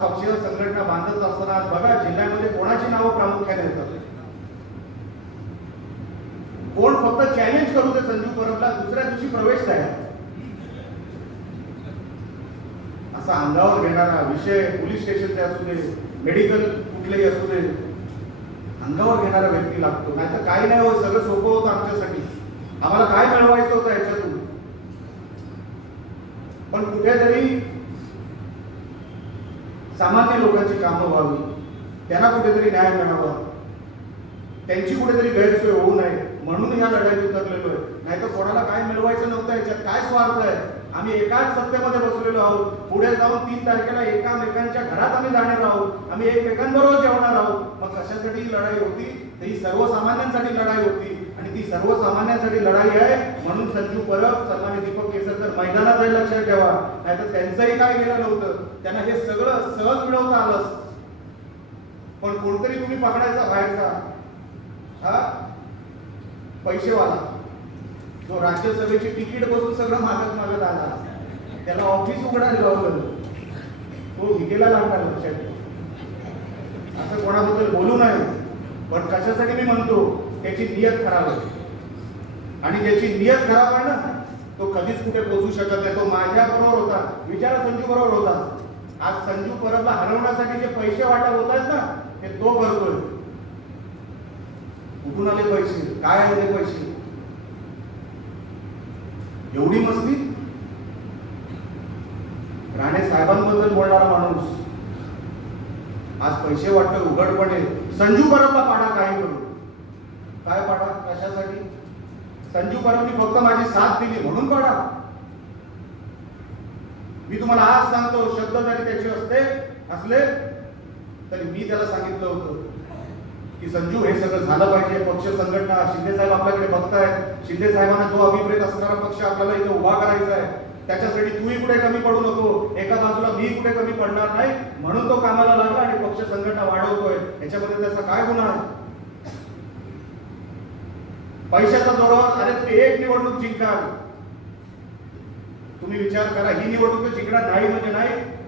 पक्षीय संघटना बांधत असताना आज बघा जिल्ह्यामध्ये कोणाची नावं प्रामुख्याने येतात? कोण फक्त चॅलेंज करू दे संजू परबला दुसऱ्या दिवशी प्रवेश द्या असा अंगावर घेणारा विषय पोलीस स्टेशनचे असू दे मेडिकल कुठलेही असू दे अंगावर घेणारा व्यक्ती लागतो. नाही तर काही नाही होत सगळं सोपं होतं आमच्यासाठी. आम्हाला काय मिळवायचं होतं याच्यातून? पण कुठेतरी सामान्य लोकांची कामं व्हावी. त्यांना कुठेतरी न्याय मिळावा. त्यांची कुठेतरी गैरसोय होऊ नये. म्हणून ह्या लढाईत उतरलेलो आहे. नाही तर कोणाला काय मिळवायचं नव्हतं याच्यात. काय स्वार्थ आहे? आम्ही एकाच सत्तेमध्ये बसलेलो आहोत. पुढे जाऊन तीन तारखेला एकामेकांच्या घरात आम्ही जाणार आहोत. आम्ही एकमेकांबरोबर जेवणार आहोत. मग कशासाठी ही लढाई होती? तर ही सर्वसामान्यांसाठी लढाई होती. सर्वसामान्यांसाठी लढाई आहे. म्हणून संजू परब सन्मान्य दीपक केसरकर मैदानात आहे लक्षात ठेवा. नाहीतर त्यांचंही काय गेलं नव्हतं. त्यांना हे सगळं सहज मिळवता आलं पण कोणतरी तुम्ही पकडायचा बाहेरचा. हा? पैसेवाला. जो राज्यसभेची तिकीट बसून सगळं मागत मागत आला. त्याला ऑफिस उघडायला लावलं. तो हिकेला लागणार लक्षात असं कोणाबद्दल बोलू नये. पण कशासाठी मी म्हणतो? त्याची नियत खराब होते. आणि ज्याची नियत खराब आहे ना तो कधीच कुठे पोहोचू शकत नाही. तो माझ्या बरोबर होता. विचार संजू बरोबर होता. आज संजू परबला हरवण्यासाठी जे पैसे वाटप होतात ना ते तो करतोय कुठून आले पैसे? काय आले पैसे? एवढी मस्ती? राणे साहेबांबद्दल बोलणारा माणूस. आज पैसे वाटतं उघडपणे. संजू परबला पाडा काय करू. काय पाडा कशासाठी? संजू परबनी फक्त माझी साथ दिली म्हणून पाडा मी तुम्हाला आज सांगतो शब्द जरी त्याचे असते असले तरी मी त्याला सांगितलं होतं की संजू हे सगळं झालं पाहिजे. पक्ष संघटना शिंदे साहेब आपल्याकडे बघतायत. शिंदे साहेबांना जो अभिप्रेत असणारा पक्ष आपल्याला इथे उभा करायचा आहे त्याच्यासाठी तूही कुठे कमी पडू नको. एका बाजूला मी कुठे कमी पडणार नाही म्हणून तो कामाला लागला आणि पक्ष संघटना वाढवतोय. याच्यामध्ये त्याचा काय गुन्हा आहे? पैशाचा जोरावर अरे ते एक निवडणूक जिंकाल तुम्ही विचार करा ही निवडणूक जिंकणार नाही म्हणजे नाही.